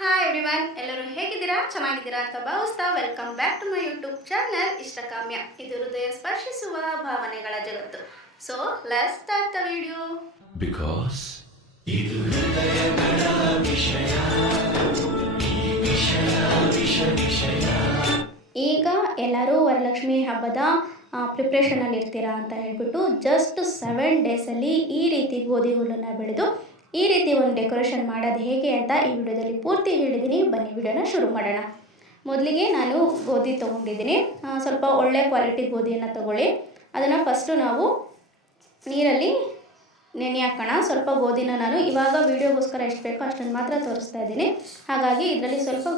Hi everyone, ಎಲ್ಲರೂ ಹೇಗಿದ್ದೀರಾ? ಚೆನ್ನಾಗಿದ್ದೀರಾ ಅಂತ ಭಾವಿಸ್ತಾ welcome back to my YouTube channel Ishtakamya. ಇದು ಹೃದಯ ಸ್ಪರ್ಶಿಸುವ ಭಾವನೆಗಳ ಜಗತ್ತು. So let's start the video. Because ಇದು ಹೃದಯಗಳ ವಿಷಯ, ಈ ವಿಷಯ ವಿಷಯ. ಈಗ ಎಲ್ಲರೂ ವರಲಕ್ಷ್ಮಿ ಹಬ್ಬದ ಪ್ರಿಪ್ರೇಷನಲ್ಲಿ ಇರ್ತೀರಾ ಅಂತ ಹೇಳ್ಬಿಟ್ಟು ಜಸ್ಟ್ 7 ಡೇಸಲ್ಲಿ ಈ ರೀತಿ ಗೋಧಿ ಹುಲ್ಲನ್ನು ಬೆಳೆದು ಈ ರೀತಿ ಒಂದು ಡೆಕೋರೇಷನ್ ಮಾಡೋದು ಹೇಗೆ ಅಂತ ಈ ವಿಡಿಯೋದಲ್ಲಿ ಪೂರ್ತಿ ಹೇಳಿದ್ದೀನಿ. ಬನ್ನಿ ವಿಡಿಯೋನ ಶುರು ಮಾಡೋಣ. ಮೊದಲಿಗೆ ನಾನು ಗೋಧಿ ತೊಗೊಂಡಿದ್ದೀನಿ. ಸ್ವಲ್ಪ ಒಳ್ಳೆ ಕ್ವಾಲಿಟಿ ಗೋಧಿಯನ್ನು ತೊಗೊಳ್ಳಿ. ಅದನ್ನು ಫಸ್ಟು ನಾವು ನೀರಲ್ಲಿ ನೆನೆ ಹಾಕೋಣ. ಸ್ವಲ್ಪ ಗೋಧಿನ ನಾನು ಇವಾಗ ವೀಡಿಯೋಗೋಸ್ಕರ ಎಷ್ಟು ಬೇಕೋ ಅಷ್ಟನ್ನು ಮಾತ್ರ ತೋರಿಸ್ತಾ ಇದ್ದೀನಿ. ಹಾಗಾಗಿ ಇದರಲ್ಲಿ ಸ್ವಲ್ಪ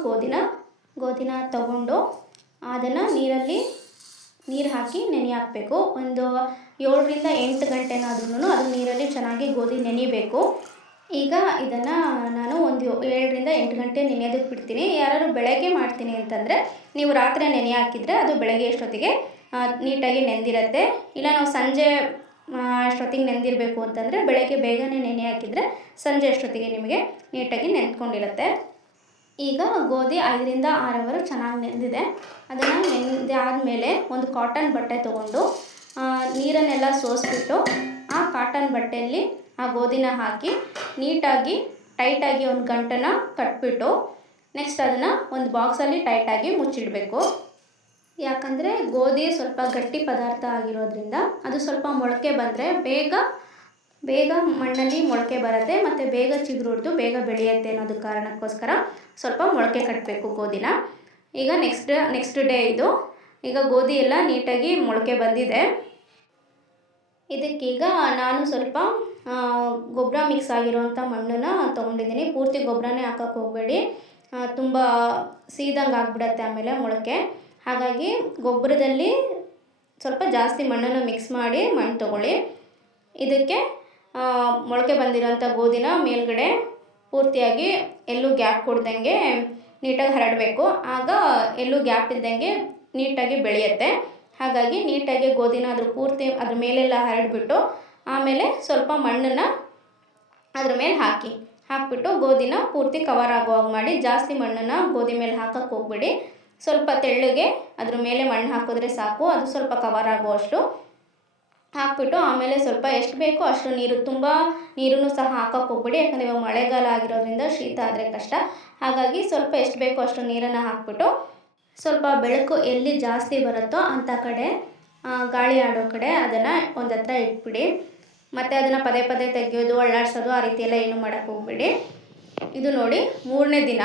ಗೋಧಿನ ತಗೊಂಡು ಅದನ್ನು ನೀರು ಹಾಕಿ ನೆನೆ ಹಾಕಬೇಕು. ಒಂದು 7ರಿಂದ 8 ಗಂಟೆನಾದ್ರೂ ಅದು ನೀರಲ್ಲಿ ಚೆನ್ನಾಗಿ ಗೋಧಿ ನೆನೆಯಬೇಕು. ಈಗ ಇದನ್ನು ನಾನು ಒಂದು 7ರಿಂದ 8 ಗಂಟೆ ನೆನೆಯೋದಕ್ಕೆ ಬಿಡ್ತೀನಿ. ಯಾರು ಬೆಳಗ್ಗೆ ಮಾಡ್ತೀನಿ ಅಂತಂದರೆ ನೀವು ರಾತ್ರಿ ನೆನೆ ಹಾಕಿದರೆ ಅದು ಬೆಳಗ್ಗೆ ಅಷ್ಟೊತ್ತಿಗೆ ನೀಟಾಗಿ ನೆಂದಿರುತ್ತೆ. ಇಲ್ಲ ನಾವು ಸಂಜೆ ಅಷ್ಟೊತ್ತಿಗೆ ನೆಂದಿರಬೇಕು ಅಂತಂದರೆ ಬೆಳಗ್ಗೆ ಬೇಗನೆ ನೆನೆ ಹಾಕಿದರೆ ಸಂಜೆ ಅಷ್ಟೊತ್ತಿಗೆ ನಿಮಗೆ ನೀಟಾಗಿ ನೆಂದ್ಕೊಂಡಿರುತ್ತೆ. ಈಗ ಗೋಧಿ 5ರಿಂದ 6 ಅವರ್ ಚೆನ್ನಾಗಿ ನೆಂದಿದೆ. ಅದನ್ನು ನೆಂದಾದಮೇಲೆ ಒಂದು ಕಾಟನ್ ಬಟ್ಟೆ ತೊಗೊಂಡು ನೀರನ್ನೆಲ್ಲ ಸೋಸಿಬಿಟ್ಟು ಆ ಕಾಟನ್ ಬಟ್ಟೆಯಲ್ಲಿ ಆ ಗೋಧಿನ ಹಾಕಿ ನೀಟಾಗಿ ಟೈಟಾಗಿ ಒಂದು ಗಂಟೆನ ಕಟ್ಬಿಟ್ಟು ನೆಕ್ಸ್ಟ್ ಅದನ್ನು ಒಂದು ಬಾಕ್ಸಲ್ಲಿ ಟೈಟಾಗಿ ಮುಚ್ಚಿಡಬೇಕು. ಯಾಕಂದರೆ ಗೋಧಿ ಸ್ವಲ್ಪ ಗಟ್ಟಿ ಪದಾರ್ಥ ಆಗಿರೋದ್ರಿಂದ ಅದು ಸ್ವಲ್ಪ ಮೊಳಕೆ ಬಂದರೆ ಬೇಗ ಮಣ್ಣಲ್ಲಿ ಮೊಳಕೆ ಬರುತ್ತೆ ಮತ್ತು ಬೇಗ ಚಿಗುರುಡ್ದು ಬೇಗ ಬೆಳೆಯುತ್ತೆ ಅನ್ನೋದು ಕಾರಣಕ್ಕೋಸ್ಕರ ಸ್ವಲ್ಪ ಮೊಳಕೆ ಕಟ್ಟಬೇಕು ಗೋಧಿನ. ಈಗ ನೆಕ್ಸ್ಟ್ ಡೇ ಇದು. ಈಗ ಗೋಧಿ ಎಲ್ಲ ನೀಟಾಗಿ ಮೊಳಕೆ ಬಂದಿದೆ. ಇದಕ್ಕೀಗ ನಾನು ಸ್ವಲ್ಪ ಗೊಬ್ಬರ ಮಿಕ್ಸ್ ಆಗಿರೋವಂಥ ಮಣ್ಣನ್ನು ತೊಗೊಂಡಿದ್ದೀನಿ. ಪೂರ್ತಿ ಗೊಬ್ಬರನೇ ಹಾಕೋಕ್ಕೆ ಹೋಗಬೇಡಿ, ತುಂಬ ಸೀದಂಗೆ ಆಗಿಬಿಡತ್ತೆ ಆಮೇಲೆ ಮೊಳಕೆ. ಹಾಗಾಗಿ ಗೊಬ್ಬರದಲ್ಲಿ ಸ್ವಲ್ಪ ಜಾಸ್ತಿ ಮಣ್ಣನ್ನು ಮಿಕ್ಸ್ ಮಾಡಿ ಮಣ್ಣು ತೊಗೊಳ್ಳಿ. ಇದಕ್ಕೆ ಮೊಳಕೆ ಬಂದಿರೋಂಥ ಗೋಧಿನ ಮೇಲ್ಗಡೆ ಪೂರ್ತಿಯಾಗಿ ಎಲ್ಲೂ ಗ್ಯಾಪ್ ಕೊಡ್ದಂಗೆ ನೀಟಾಗಿ ಹರಡಬೇಕು. ಆಗ ಎಲ್ಲೂ ಗ್ಯಾಪ್ ಇಲ್ದಂಗೆ ನೀಟಾಗಿ ಬೆಳೆಯುತ್ತೆ. ಹಾಗಾಗಿ ನೀಟಾಗಿ ಗೋಧಿನ ಅದ್ರ ಮೇಲೆಲ್ಲ ಹರಡಿಬಿಟ್ಟು ಆಮೇಲೆ ಸ್ವಲ್ಪ ಮಣ್ಣನ್ನು ಅದ್ರ ಮೇಲೆ ಹಾಕಿಬಿಟ್ಟು ಗೋಧಿನ ಪೂರ್ತಿ ಕವರ್ ಆಗುವಾಗ ಮಾಡಿ. ಜಾಸ್ತಿ ಮಣ್ಣನ್ನು ಗೋಧಿ ಮೇಲೆ ಹಾಕೋಕ್ಕೆ ಹೋಗ್ಬೇಡಿ. ಸ್ವಲ್ಪ ತೆಳ್ಳಗೆ ಅದ್ರ ಮೇಲೆ ಮಣ್ಣು ಹಾಕಿದ್ರೆ ಸಾಕು. ಅದು ಸ್ವಲ್ಪ ಕವರ್ ಆಗುವಷ್ಟು ಹಾಕ್ಬಿಟ್ಟು ಆಮೇಲೆ ಸ್ವಲ್ಪ ಎಷ್ಟು ಬೇಕೋ ಅಷ್ಟು ನೀರು, ತುಂಬ ನೀರನ್ನು ಸಹ ಹಾಕೋಕ್ಕೆ ಹೋಗ್ಬೇಡಿ. ಯಾಕಂದರೆ ಇವಾಗ ಮಳೆಗಾಲ ಆಗಿರೋದ್ರಿಂದ ಶೀತ ಆದರೆ ಕಷ್ಟ. ಹಾಗಾಗಿ ಸ್ವಲ್ಪ ಎಷ್ಟು ಬೇಕೋ ಅಷ್ಟು ನೀರನ್ನು ಹಾಕ್ಬಿಟ್ಟು ಸ್ವಲ್ಪ ಬೆಳಕು ಎಲ್ಲಿ ಜಾಸ್ತಿ ಬರುತ್ತೋ ಅಂಥ ಕಡೆ, ಗಾಳಿ ಆಡೋ ಕಡೆ ಅದನ್ನು ಒಂದು ಹತ್ರ ಇಟ್ಬಿಡಿ. ಮತ್ತು ಅದನ್ನು ಪದೇ ತೆಗೆಯೋದು, ಅಳ್ಳಾಡ್ಸೋದು ಆ ರೀತಿ ಎಲ್ಲ ಏನು ಮಾಡೋಕ್ಕೆ ಹೋಗ್ಬೇಡಿ. ಇದು ನೋಡಿ 3ನೇ ದಿನ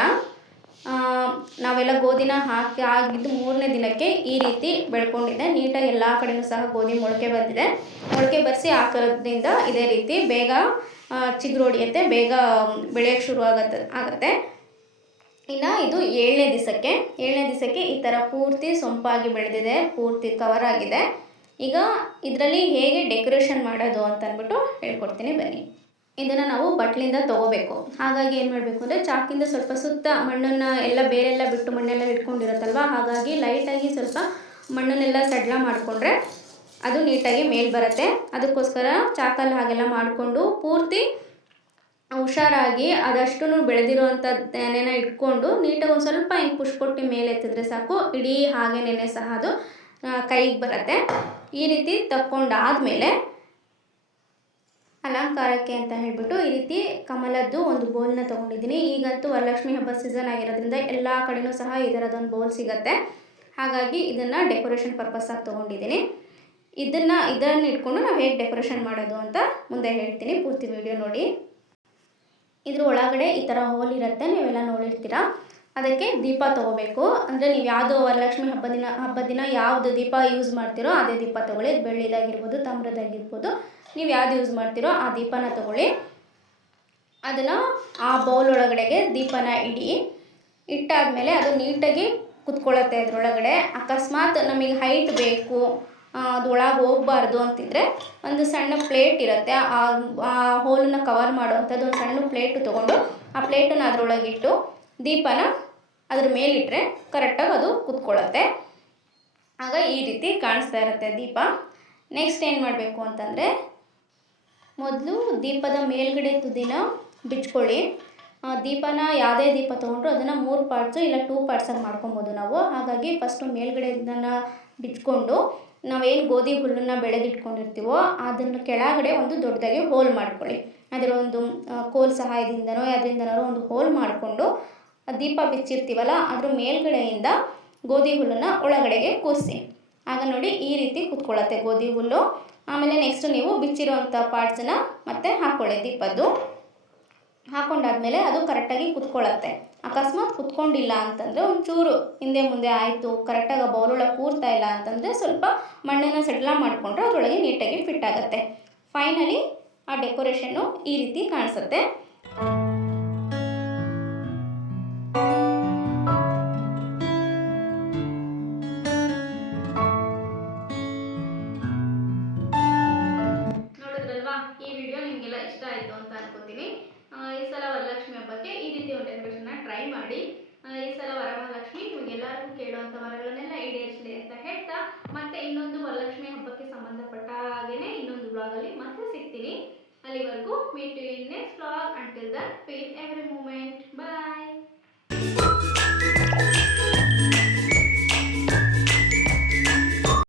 ನಾವೆಲ್ಲ ಗೋಧಿನ ಆಗಿದ್ದು 3ನೇ ದಿನಕ್ಕೆ ಈ ರೀತಿ ಬೆಳ್ಕೊಂಡಿದೆ. ನೀಟಾಗಿ ಎಲ್ಲ ಕಡೆಯೂ ಸಹ ಗೋಧಿ ಮೊಳಕೆ ಬಂದಿದೆ. ಮೊಳಕೆ ಬರೆಸಿ ಹಾಕೋದ್ರಿಂದ ಇದೇ ರೀತಿ ಬೇಗ ಚಿಗುರು ಹೊಡಿಯುತ್ತೆ, ಬೇಗ ಬೆಳೆಯೋಕ್ಕೆ ಶುರು ಆಗುತ್ತೆ. ಇನ್ನು ಇದು 7ನೇ ದಿವಸಕ್ಕೆ ಈ ಥರ ಪೂರ್ತಿ ಸೊಂಪಾಗಿ ಬೆಳೆದಿದೆ, ಪೂರ್ತಿ ಕವರ್ ಆಗಿದೆ. ಈಗ ಇದರಲ್ಲಿ ಹೇಗೆ ಡೆಕೋರೇಷನ್ ಮಾಡೋದು ಅಂತ ಅಂದ್ಬಿಟ್ಟು ಹೇಳ್ಕೊಡ್ತೀನಿ ಬನ್ನಿ. ಇದನ್ನು ನಾವು ಬಟ್ಲಿಂದ ತೊಗೋಬೇಕು. ಹಾಗಾಗಿ ಏನು ಮಾಡಬೇಕು ಅಂದರೆ ಚಾಕಿಂದ ಸ್ವಲ್ಪ ಸುತ್ತ ಮಣ್ಣನ್ನು ಎಲ್ಲ ಬೇರೆಲ್ಲ ಬಿಟ್ಟು ಮಣ್ಣೆಲ್ಲ ಇಟ್ಕೊಂಡಿರುತ್ತಲ್ವ, ಹಾಗಾಗಿ ಲೈಟಾಗಿ ಸ್ವಲ್ಪ ಮಣ್ಣನ್ನೆಲ್ಲ ಸಡ್ಲ ಮಾಡಿಕೊಂಡ್ರೆ ಅದು ನೀಟಾಗಿ ಮೇಲೆ ಬರುತ್ತೆ. ಅದಕ್ಕೋಸ್ಕರ ಚಾಕಲ್ಲಿ ಹಾಗೆಲ್ಲ ಮಾಡಿಕೊಂಡು ಪೂರ್ತಿ ಹುಷಾರಾಗಿ ಅದಷ್ಟು ಬೆಳೆದಿರೋವಂಥದ್ದನ್ನೆಲ್ಲ ಇಟ್ಕೊಂಡು ನೀಟಾಗಿ ಒಂದು ಸ್ವಲ್ಪ ಹಿಂಗೆ ಪುಷ್ ಕೊಟ್ಟು ಮೇಲೆ ಎತ್ತಿದ್ರೆ ಸಾಕು. ಇಡೀ ಹಾಗೆ ನೆನೆ ಸಹ ಅದು ಕೈಗೆ ಬರುತ್ತೆ. ಈ ರೀತಿ ತಕ್ಕೊಂಡಾದಮೇಲೆ ಅಲಂಕಾರಕ್ಕೆ ಅಂತ ಹೇಳಿಬಿಟ್ಟು ಈ ರೀತಿ ಕಮಲದ್ದು ಒಂದು ಬೌಲ್ನ ತೊಗೊಂಡಿದ್ದೀನಿ. ಈಗಂತೂ ವರಲಕ್ಷ್ಮಿ ಹಬ್ಬ ಸೀಸನ್ ಆಗಿರೋದ್ರಿಂದ ಎಲ್ಲ ಕಡೆಯೂ ಸಹ ಈ ಥರದೊಂದು ಬೌಲ್ ಸಿಗುತ್ತೆ. ಹಾಗಾಗಿ ಇದನ್ನು ಡೆಕೋರೇಷನ್ ಪರ್ಪಸ್ಸಾಗಿ ತೊಗೊಂಡಿದ್ದೀನಿ. ಇದನ್ನು ಇಟ್ಕೊಂಡು ನಾವು ಹೇಗೆ ಡೆಕೋರೇಷನ್ ಮಾಡೋದು ಅಂತ ಮುಂದೆ ಹೇಳ್ತೀನಿ. ಪೂರ್ತಿ ವಿಡಿಯೋ ನೋಡಿ. ಇದ್ರ ಒಳಗಡೆ ಈ ಥರ ಹೋಲ್ ಇರುತ್ತೆ, ನೀವೆಲ್ಲ ನೋಡಿರ್ತೀರ. ಅದಕ್ಕೆ ದೀಪ ತೊಗೋಬೇಕು. ಅಂದರೆ ನೀವು ಯಾವುದು ವರಲಕ್ಷ್ಮಿ ಹಬ್ಬದ ದಿನ ಯಾವುದು ದೀಪ ಯೂಸ್ ಮಾಡ್ತೀರೋ ಅದೇ ದೀಪ ತೊಗೊಳ್ಳಿ. ಬೆಳ್ಳಿದಾಗಿರ್ಬೋದು, ತಾಮ್ರದಾಗಿರ್ಬೋದು, ನೀವು ಯಾವುದು ಯೂಸ್ ಮಾಡ್ತೀರೋ ಆ ದೀಪನ ತೊಗೊಳ್ಳಿ. ಅದನ್ನು ಆ ಬೌಲ್ ಒಳಗಡೆಗೆ ದೀಪನ ಇಟ್ಟಾದಮೇಲೆ ಅದು ನೀಟಾಗಿ ಕುತ್ಕೊಳ್ಳುತ್ತೆ ಅದರೊಳಗಡೆ. ಅಕಸ್ಮಾತ್ ನಮಗೆ ಹೈಟ್ ಬೇಕು, ಅದು ಒಳಗೆ ಹೋಗಬಾರ್ದು ಅಂತಿದ್ರೆ ಒಂದು ಸಣ್ಣ ಪ್ಲೇಟ್ ಇರುತ್ತೆ, ಆ ಹೋಲನ್ನು ಕವರ್ ಮಾಡುವಂಥದ್ದು ಒಂದು ಸಣ್ಣ ಪ್ಲೇಟು ತೊಗೊಂಡು ಆ ಪ್ಲೇಟನ್ನು ಅದರೊಳಗಿಟ್ಟು ದೀಪನ ಅದ್ರ ಮೇಲಿಟ್ಟರೆ ಕರೆಕ್ಟಾಗಿ ಅದು ಕುತ್ಕೊಳ್ಳುತ್ತೆ. ಆಗ ಈ ರೀತಿ ಕಾಣಿಸ್ತಾ ಇರುತ್ತೆ ದೀಪ. ನೆಕ್ಸ್ಟ್ ಏನು ಮಾಡಬೇಕು ಅಂತಂದರೆ ಮೊದಲು ದೀಪದ ಮೇಲ್ಗಡೆ ತುದಿನ ಬಿಚ್ಕೊಳ್ಳಿ. ದೀಪನ ಯಾವುದೇ ದೀಪ ತೊಗೊಂಡ್ರು ಅದನ್ನು 3 ಪಾರ್ಟ್ಸು ಇಲ್ಲ 2 ಪಾರ್ಟ್ಸಾಗಿ ಮಾಡ್ಕೊಬೋದು ನಾವು. ಹಾಗಾಗಿ ಫಸ್ಟು ಮೇಲ್ಗಡೆ ಇದನ್ನು ಬಿಚ್ಕೊಂಡು ನಾವೇನು ಗೋಧಿ ಹುಲ್ಲನ್ನು ಬೆಳೆದಿಟ್ಕೊಂಡಿರ್ತೀವೋ ಅದನ್ನು ಕೆಳಗಡೆ ಒಂದು ದೊಡ್ಡದಾಗಿ ಹೋಲ್ ಮಾಡ್ಕೊಳ್ಳಿ. ಅದರ ಒಂದು ಕೋಲ್ ಸಹಾಯದಿಂದನೋ ಯಾವುದರಿಂದನೋ ಒಂದು ಹೋಲ್ ಮಾಡಿಕೊಂಡು ದೀಪ ಬಿಚ್ಚಿರ್ತೀವಲ್ಲ ಅದ್ರ ಮೇಲ್ಗಡೆಯಿಂದ ಗೋಧಿ ಹುಲ್ಲನ್ನು ಒಳಗಡೆಗೆ ಕೂರಿಸಿ. ಆಗ ನೋಡಿ ಈ ರೀತಿ ಕೂತ್ಕೊಳ್ಳುತ್ತೆ ಗೋಧಿ ಹುಲ್ಲು. ಆಮೇಲೆ ನೆಕ್ಸ್ಟು ನೀವು ಬಿಚ್ಚಿರೋವಂಥ ಪಾರ್ಟ್ಸನ್ನು ಮತ್ತೆ ಹಾಕ್ಕೊಳ್ಳಿ ದೀಪದ್ದು. ಹಾಕ್ಕೊಂಡಾದ್ಮೇಲೆ ಅದು ಕರೆಕ್ಟಾಗಿ ಕುತ್ಕೊಳ್ಳುತ್ತೆ. ಅಕಸ್ಮಾತ್ ಕುತ್ಕೊಂಡಿಲ್ಲ ಅಂತಂದರೆ ಒಂಚೂರು ಹಿಂದೆ ಮುಂದೆ ಆಯಿತು, ಕರೆಕ್ಟಾಗಿ ಆ ಬೌಲೊಳಗೆ ಕೂರ್ತಾ ಇಲ್ಲ ಅಂತಂದರೆ ಸ್ವಲ್ಪ ಮಣ್ಣನ್ನು ಸಡಿಲ ಮಾಡಿಕೊಂಡ್ರೆ ಅದರೊಳಗೆ ನೀಟಾಗಿ ಫಿಟ್ ಆಗುತ್ತೆ. ಫೈನಲಿ ಆ ಡೆಕೋರೇಷನ್ನು ಈ ರೀತಿ ಕಾಣಿಸುತ್ತೆ. ನೋಡಿದ್ರಲ್ವಾ, ಈ ವಿಡಿಯೋ ನಿಮಗೆಲ್ಲ ಇಷ್ಟ ಆಯಿತು ಅಂತ ಅನ್ಕೋತೀನಿ. ಈ ಸಲ ವರಲಕ್ಷ್ಮಿ ಹಬ್ಬಕ್ಕೆ ಈ ರೀತಿ ಒಂದು ಡೆಕೋರೇಷನ್ನ ಟ್ರೈ ಮಾಡಿ. ಈ ಸಲ ವರಮಹಾಲಕ್ಷ್ಮಿ ನಿಮಗೆಲ್ಲರಿಗೂ ಕೇಳುವಂಥ ವರಗಳನ್ನೆಲ್ಲ ಈಡೇರಿಸಲಿ ಅಂತ ಹೇಳ್ತಾ, ಮತ್ತೆ ಇನ್ನೊಂದು ವರಲಕ್ಷ್ಮಿ ಹಬ್ಬಕ್ಕೆ ಸಂಬಂಧಪಟ್ಟ ಹಾಗೆಯೇ ಇನ್ನೊಂದು ವ್ಲಾಗಲ್ಲಿ ಮತ್ತೆ ಸಿಗ್ತೀನಿ. ಅಲ್ಲಿವರೆಗೂ meet you in next vlog. Until Dhan,